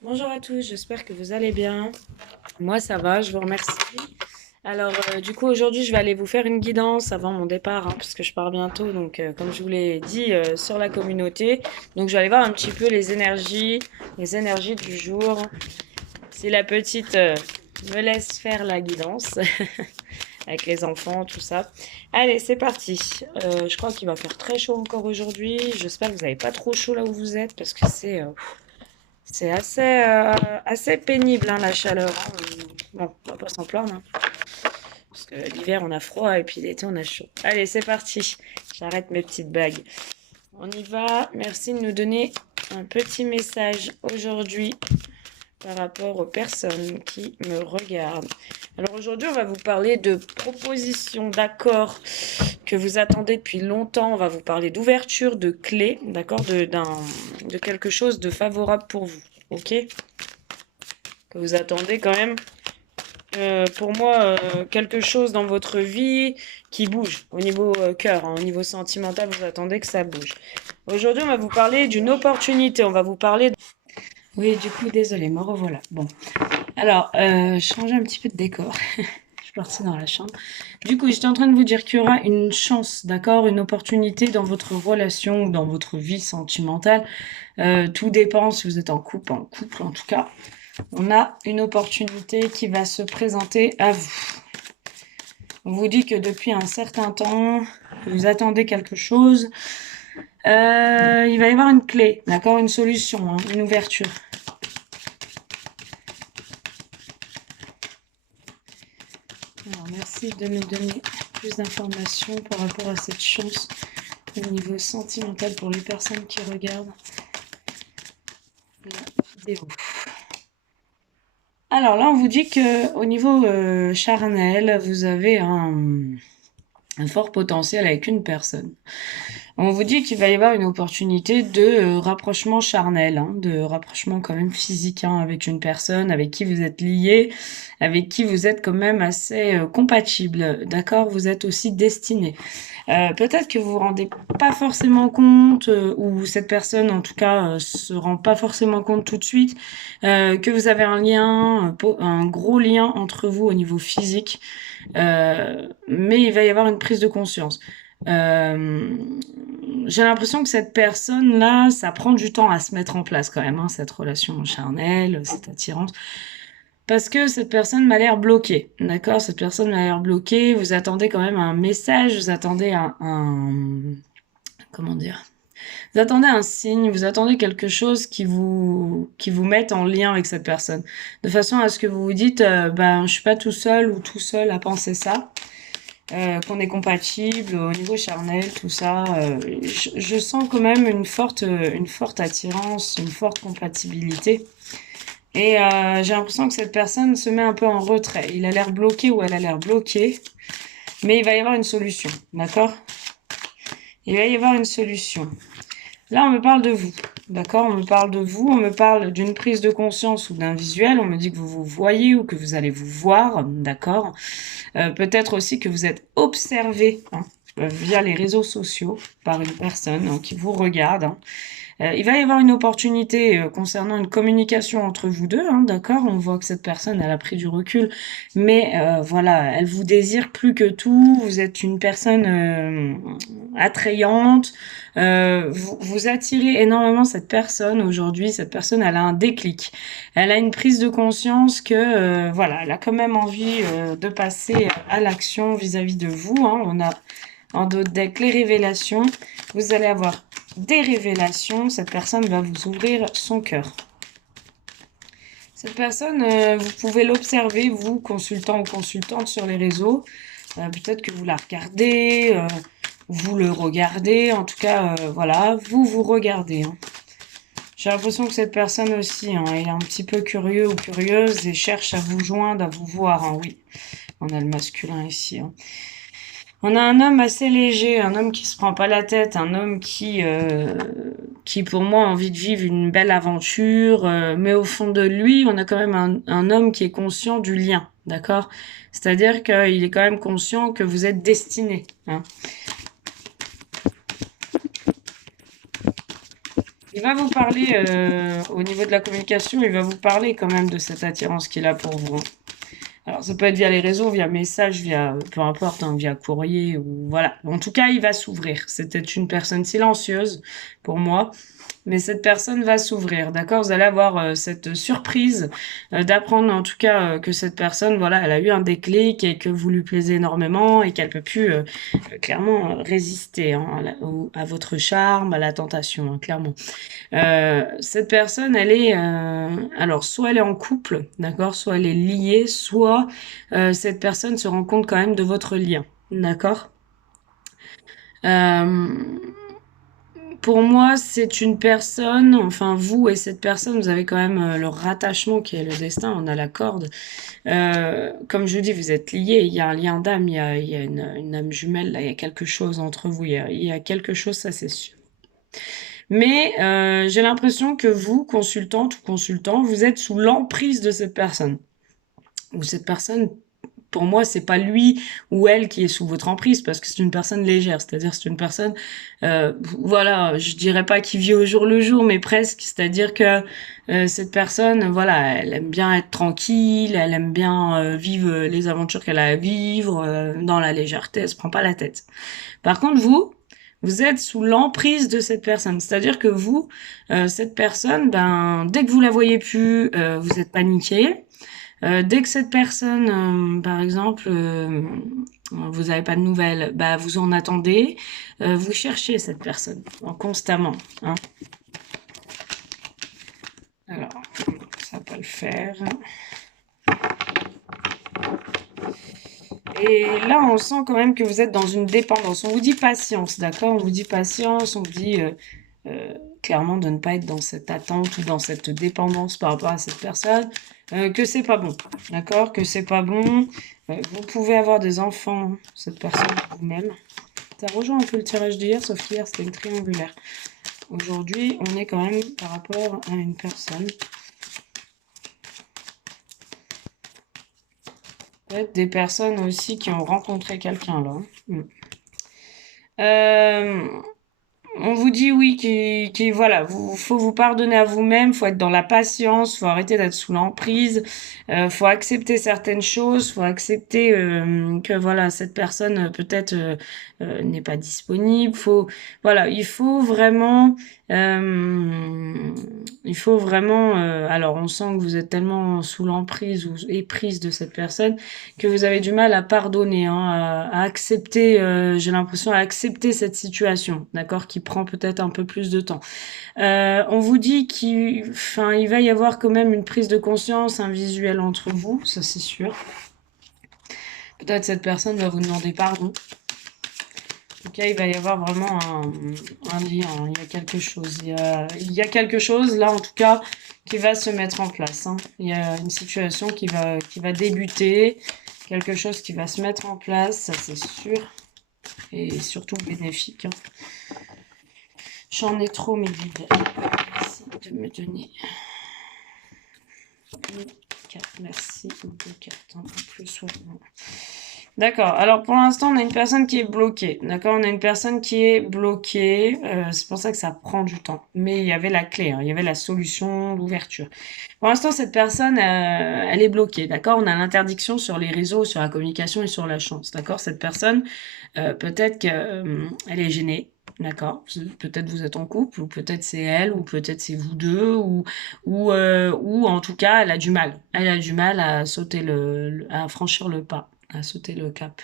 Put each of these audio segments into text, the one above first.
Bonjour à tous, j'espère que vous allez bien. Moi, ça va, je vous remercie. Alors, du coup, aujourd'hui, je vais aller vous faire une guidance avant mon départ, hein, parce que je pars bientôt. Donc, comme je vous l'ai dit, sur la communauté. Donc, je vais aller voir un petit peu les énergies du jour. Si la petite me laisse faire la guidance avec les enfants, tout ça. Allez, c'est parti. Je crois qu'il va faire très chaud encore aujourd'hui. J'espère que vous n'avez pas trop chaud là où vous êtes, parce que c'est assez pénible, hein, la chaleur, hein. Bon, on va pas s'en plaindre, hein, parce que l'hiver on a froid et puis l'été on a chaud. Allez, c'est parti. J'arrête mes petites bagues. On y va. Merci de nous donner un petit message aujourd'hui par rapport aux personnes qui me regardent. Alors aujourd'hui, on va vous parler de propositions d'accords que vous attendez depuis longtemps. On va vous parler d'ouverture, de clés, d'accord, de quelque chose de favorable pour vous, ok? Que vous attendez quand même. Pour moi, quelque chose dans votre vie qui bouge au niveau cœur, hein, au niveau sentimental, vous attendez que ça bouge. Aujourd'hui, on va vous parler d'une opportunité. On va vous parler. Oui, du coup, désolé, me revoilà. Bon, alors, changer un petit peu de décor. Je suis partie dans la chambre. Du coup, j'étais en train de vous dire qu'il y aura une chance, d'accord, une opportunité dans votre relation ou dans votre vie sentimentale. Tout dépend si vous êtes en couple en tout cas. On a une opportunité qui va se présenter à vous. On vous dit que depuis un certain temps, vous attendez quelque chose. Il va y avoir une clé, d'accord, une solution, hein, une ouverture. Alors, merci de nous donner plus d'informations par rapport à cette chance au niveau sentimental pour les personnes qui regardent la vidéo. Alors là, on vous dit que au niveau charnel, vous avez un fort potentiel avec une personne. On vous dit qu'il va y avoir une opportunité de rapprochement charnel, hein, de rapprochement quand même physique, hein, avec une personne avec qui vous êtes lié, avec qui vous êtes quand même assez compatible, d'accord? Vous êtes aussi destiné. Peut-être que vous vous rendez pas forcément compte, ou cette personne en tout cas se rend pas forcément compte tout de suite, que vous avez un lien, un gros lien entre vous au niveau physique, mais il va y avoir une prise de conscience. Euh, j'ai l'impression que cette personne-là, ça prend du temps à se mettre en place quand même, hein, cette relation charnelle, cette attirance. Parce que cette personne m'a l'air bloquée, d'accord? Cette personne m'a l'air bloquée, vous attendez quand même un message, vous attendez comment dire? Vous attendez un signe, vous attendez quelque chose qui vous mette en lien avec cette personne. De façon à ce que vous vous dites, ben, je suis pas tout seul ou tout seul à penser ça. Qu'on est compatible au niveau charnel, tout ça. Je sens quand même une forte attirance, une forte compatibilité. Et j'ai l'impression que cette personne se met un peu en retrait. Il a l'air bloqué ou elle a l'air bloquée, mais il va y avoir une solution, d'accord? Il va y avoir une solution. Là, on me parle de vous, d'accord? On me parle de vous, on me parle d'une prise de conscience ou d'un visuel. On me dit que vous vous voyez ou que vous allez vous voir, d'accord? Peut-être aussi que vous êtes observé, hein, via les réseaux sociaux par une personne, hein, qui vous regarde, hein. Il va y avoir une opportunité concernant une communication entre vous deux, hein, d'accord? On voit que cette personne, elle a pris du recul, mais voilà, elle vous désire plus que tout. Vous êtes une personne attrayante. Vous attirez énormément cette personne aujourd'hui. Cette personne, elle a un déclic. Elle a une prise de conscience que, voilà, elle a quand même envie de passer à l'action vis-à-vis de vous, hein. On a en d'autres decks les révélations. Vous allez avoir des révélations. Cette personne va vous ouvrir son cœur. Cette personne, vous pouvez l'observer, vous, consultant ou consultante sur les réseaux. Peut-être que vous la regardez, vous le regardez. En tout cas, voilà, vous vous regardez, hein. J'ai l'impression que cette personne aussi, hein, elle est un petit peu curieux ou curieuse et cherche à vous joindre, à vous voir, hein, oui. On a le masculin ici, hein. On a un homme assez léger, un homme qui se prend pas la tête, un homme qui pour moi a envie de vivre une belle aventure, mais au fond de lui, on a quand même un homme qui est conscient du lien, d'accord? C'est-à-dire qu'il est quand même conscient que vous êtes destinés, hein. Il va vous parler, au niveau de la communication, il va vous parler quand même de cette attirance qu'il a pour vous, hein. Alors, ça peut être via les réseaux, via message, via, peu importe, hein, via courrier ou voilà. En tout cas, il va s'ouvrir. C'était une personne silencieuse pour moi, mais cette personne va s'ouvrir, d'accord? Vous allez avoir cette surprise d'apprendre en tout cas que cette personne, voilà, elle a eu un déclic et que vous lui plaisez énormément et qu'elle peut plus clairement résister, hein, à votre charme, à la tentation, hein, clairement. Cette personne, elle est, alors soit elle est en couple, d'accord, soit elle est liée, soit cette personne se rend compte quand même de votre lien, d'accord. Euh, pour moi, c'est une personne, enfin vous et cette personne, vous avez quand même le rattachement qui est le destin, on a la corde. Comme je vous dis, vous êtes liés, il y a un lien d'âme, il y a une âme jumelle, là, il y a quelque chose entre vous, il y a quelque chose, ça c'est sûr. Mais j'ai l'impression que vous, consultante ou consultant, vous êtes sous l'emprise de cette personne. Ou cette personne, pour moi, c'est pas lui ou elle qui est sous votre emprise, parce que c'est une personne légère, c'est-à-dire c'est une personne, voilà, je dirais pas qui vit au jour le jour, mais presque, c'est-à-dire que cette personne, voilà, elle aime bien être tranquille, elle aime bien vivre les aventures qu'elle a à vivre, dans la légèreté, elle se prend pas la tête. Par contre, vous êtes sous l'emprise de cette personne. C'est-à-dire que vous, cette personne, ben, dès que vous la voyez plus, vous êtes paniqué. Dès que cette personne, par exemple, vous n'avez pas de nouvelles, bah, vous en attendez. Vous cherchez cette personne constamment, hein. Alors, ça va pas le faire. Et là, on sent quand même que vous êtes dans une dépendance. On vous dit patience, d'accord? On vous dit patience, on vous dit clairement de ne pas être dans cette attente ou dans cette dépendance par rapport à cette personne, que c'est pas bon, d'accord? Que c'est pas bon. Vous pouvez avoir des enfants, cette personne vous-même. Ça rejoint un peu le tirage d'hier, sauf qu'hier c'était une triangulaire. Aujourd'hui, on est quand même par rapport à une personne. Peut-être des personnes aussi qui ont rencontré quelqu'un là. Euh, on vous dit oui, voilà, faut vous pardonner à vous-même, faut être dans la patience, faut arrêter d'être sous l'emprise, faut accepter certaines choses, faut accepter que voilà cette personne peut-être n'est pas disponible, voilà, il faut vraiment, alors on sent que vous êtes tellement sous l'emprise ou éprise de cette personne que vous avez du mal à pardonner, hein, à accepter, j'ai l'impression, à accepter cette situation, d'accord, qui prend peut-être un peu plus de temps. On vous dit il va y avoir quand même une prise de conscience, un visuel entre vous, ça c'est sûr. Peut-être cette personne va vous demander pardon. En tout cas, il va y avoir vraiment un lien, hein. Il y a quelque chose. Il y a quelque chose, là, en tout cas, qui va se mettre en place, hein. Il y a une situation qui va débuter, quelque chose qui va se mettre en place, ça c'est sûr, et surtout bénéfique, hein. J'en ai trop, mes guides. Merci de me donner une carte. Merci, deux cartes, hein, en plus, ouais, non. D'accord. Alors pour l'instant, on a une personne qui est bloquée. D'accord, on a une personne qui est bloquée. C'est pour ça que ça prend du temps. Mais il y avait la clé, hein, il y avait la solution, l'ouverture. Pour l'instant, cette personne, elle est bloquée. D'accord, on a l'interdiction sur les réseaux, sur la communication et sur la chance. D'accord, cette personne, peut-être qu'elle est gênée. D'accord, peut-être vous êtes en couple, ou peut-être c'est elle, ou peut-être c'est vous deux, ou en tout cas, elle a du mal. Elle a du mal à sauter à franchir le pas, à sauter le cap,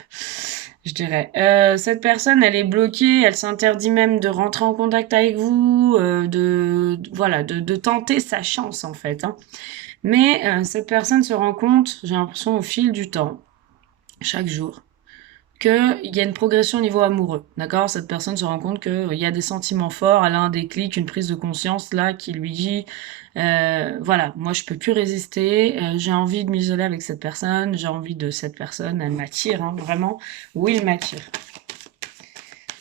je dirais. Cette personne, elle est bloquée, elle s'interdit même de rentrer en contact avec vous, voilà, de tenter sa chance en fait, hein. Mais cette personne se rend compte, j'ai l'impression au fil du temps, chaque jour, qu'il y a une progression au niveau amoureux, d'accord? Cette personne se rend compte qu'il y a des sentiments forts, elle a un déclic, une prise de conscience là qui lui dit, voilà, moi je peux plus résister, j'ai envie de m'isoler avec cette personne, j'ai envie de cette personne, elle m'attire, hein, vraiment, oui, il m'attire.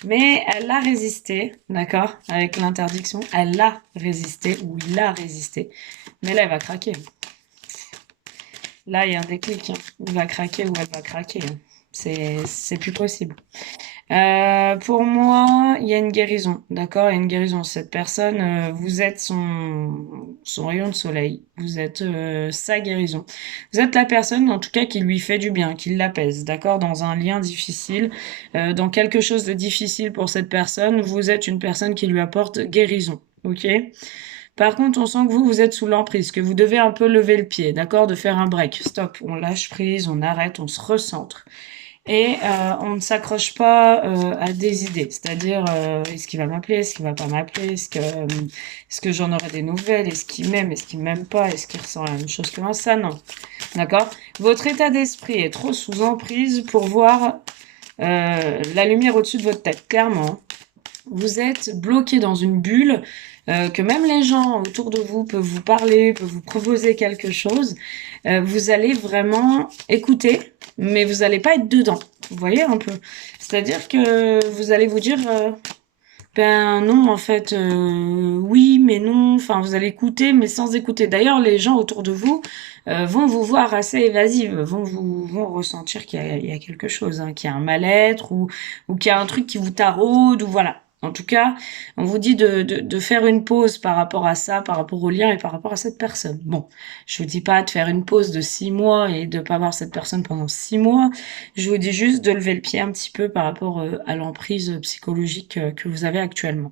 Mais elle a résisté, d'accord? Avec l'interdiction, elle a résisté, ou il a résisté, mais là elle va craquer. Là, il y a un déclic, hein. Il va craquer ou elle va craquer, hein. C'est plus possible. Pour moi, il y a une guérison, d'accord? Il y a une guérison. Cette personne, vous êtes son rayon de soleil. Vous êtes sa guérison. Vous êtes la personne, en tout cas, qui lui fait du bien, qui l'apaise, d'accord? Dans un lien difficile, dans quelque chose de difficile pour cette personne, vous êtes une personne qui lui apporte guérison, ok? Par contre, on sent que vous êtes sous l'emprise, que vous devez un peu lever le pied, d'accord? De faire un break. Stop, on lâche prise, on arrête, on se recentre. Et on ne s'accroche pas à des idées, c'est-à-dire est-ce qu'il va m'appeler, est-ce qu'il va pas m'appeler, est-ce que j'en aurai des nouvelles, est-ce qu'il m'aime, est-ce qu'il m'aime pas, est-ce qu'il ressent la même chose que moi, ça non, d'accord? Votre état d'esprit est trop sous emprise pour voir la lumière au-dessus de votre tête, clairement. Vous êtes bloqué dans une bulle, que même les gens autour de vous peuvent vous parler, peuvent vous proposer quelque chose. Vous allez vraiment écouter, mais vous n'allez pas être dedans. Vous voyez un peu? C'est-à-dire que vous allez vous dire, ben non, en fait, oui, mais non. Enfin, vous allez écouter, mais sans écouter. D'ailleurs, les gens autour de vous vont vous voir assez évasive, vont ressentir qu'il y a quelque chose, hein, qu'il y a un mal-être ou qu'il y a un truc qui vous taraude, ou voilà. En tout cas, on vous dit de faire une pause par rapport à ça, par rapport au lien et par rapport à cette personne. Bon, je vous dis pas de faire une pause de 6 mois et de pas voir cette personne pendant 6 mois. Je vous dis juste de lever le pied un petit peu par rapport à l'emprise psychologique que vous avez actuellement.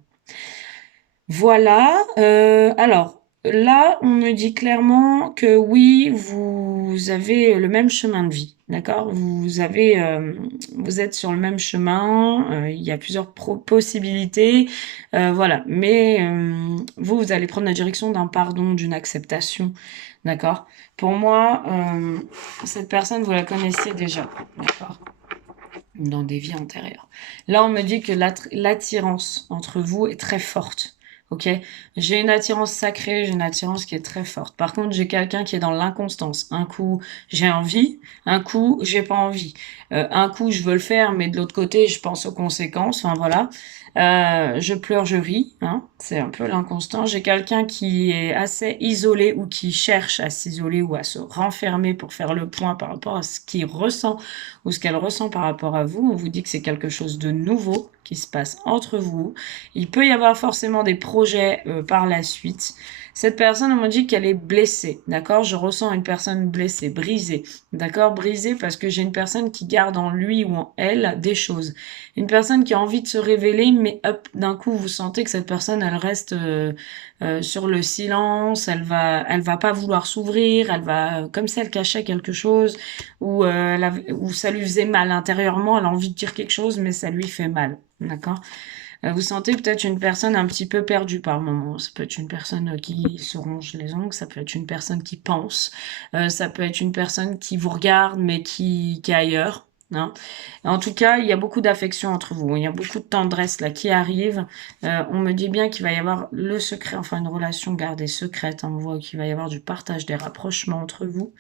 Voilà. Alors, là, on me dit clairement que oui, vous avez le même chemin de vie, d'accord? Vous êtes sur le même chemin. Il y a plusieurs possibilités, voilà. Mais vous allez prendre la direction d'un pardon, d'une acceptation, d'accord? Pour moi, cette personne, vous la connaissiez déjà, d'accord? Dans des vies antérieures. Là, on me dit que l'attirance entre vous est très forte. Ok, j'ai une attirance sacrée, j'ai une attirance qui est très forte. Par contre, j'ai quelqu'un qui est dans l'inconstance. Un coup, j'ai envie, un coup, j'ai pas envie. Un coup, je veux le faire, mais de l'autre côté, je pense aux conséquences. Enfin voilà. Je pleure, je ris, hein, c'est un peu l'inconstant. J'ai quelqu'un qui est assez isolé ou qui cherche à s'isoler ou à se renfermer pour faire le point par rapport à ce qu'il ressent ou ce qu'elle ressent par rapport à vous. On vous dit que c'est quelque chose de nouveau qui se passe entre vous. Il peut y avoir forcément des projets par la suite. Cette personne, on me dit qu'elle est blessée, d'accord? Je ressens une personne blessée, brisée, d'accord? Brisée parce que j'ai une personne qui garde en lui ou en elle des choses. Une personne qui a envie de se révéler, mais hop, d'un coup, vous sentez que cette personne, elle reste sur le silence, elle va pas vouloir s'ouvrir, elle va, comme si elle cachait quelque chose, ou ça lui faisait mal intérieurement, elle a envie de dire quelque chose, mais ça lui fait mal, d'accord? Vous sentez peut-être une personne un petit peu perdue par moment. Ça peut être une personne qui se ronge les ongles, ça peut être une personne qui pense, ça peut être une personne qui vous regarde mais qui est ailleurs, hein. En tout cas, il y a beaucoup d'affection entre vous. Il y a beaucoup de tendresse là qui arrive. On me dit bien qu'il va y avoir le secret, enfin une relation gardée secrète, hein. On voit qu'il va y avoir du partage, des rapprochements entre vous,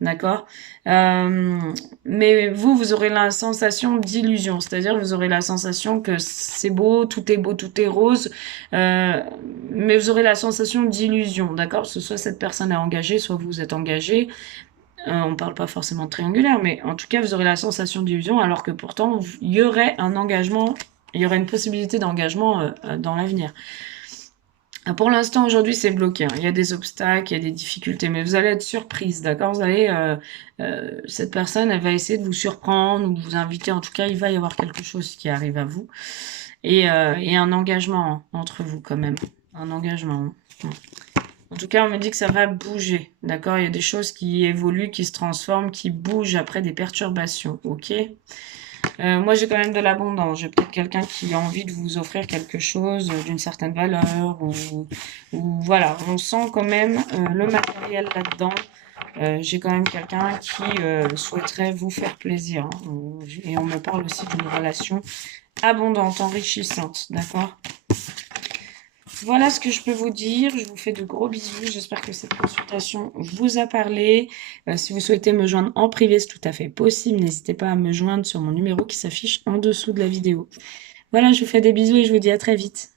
d'accord? Euh, mais vous aurez la sensation d'illusion, c'est-à-dire vous aurez la sensation que c'est beau, tout est rose, euh, mais vous aurez la sensation d'illusion, d'accord? Que soit cette personne est engagée, soit vous êtes engagé. On parle pas forcément de triangulaire, mais en tout cas, vous aurez la sensation d'illusion, alors que pourtant, il y aurait un engagement, il y aurait une possibilité d'engagement dans l'avenir. Pour l'instant, aujourd'hui, c'est bloqué, hein. Il y a des obstacles, il y a des difficultés, mais vous allez être surprise, d'accord? Cette personne, elle va essayer de vous surprendre ou de vous inviter. En tout cas, il va y avoir quelque chose qui arrive à vous et un engagement, hein, entre vous quand même, un engagement, hein. En tout cas, on me dit que ça va bouger, d'accord? Il y a des choses qui évoluent, qui se transforment, qui bougent après des perturbations, ok? Moi, j'ai quand même de l'abondance. J'ai peut-être quelqu'un qui a envie de vous offrir quelque chose d'une certaine valeur ou voilà. On sent quand même le matériel là-dedans. J'ai quand même quelqu'un qui souhaiterait vous faire plaisir, hein. Et on me parle aussi d'une relation abondante, enrichissante, d'accord? Voilà ce que je peux vous dire. Je vous fais de gros bisous. J'espère que cette consultation vous a parlé. Si vous souhaitez me joindre en privé, c'est tout à fait possible. N'hésitez pas à me joindre sur mon numéro qui s'affiche en dessous de la vidéo. Voilà, je vous fais des bisous et je vous dis à très vite.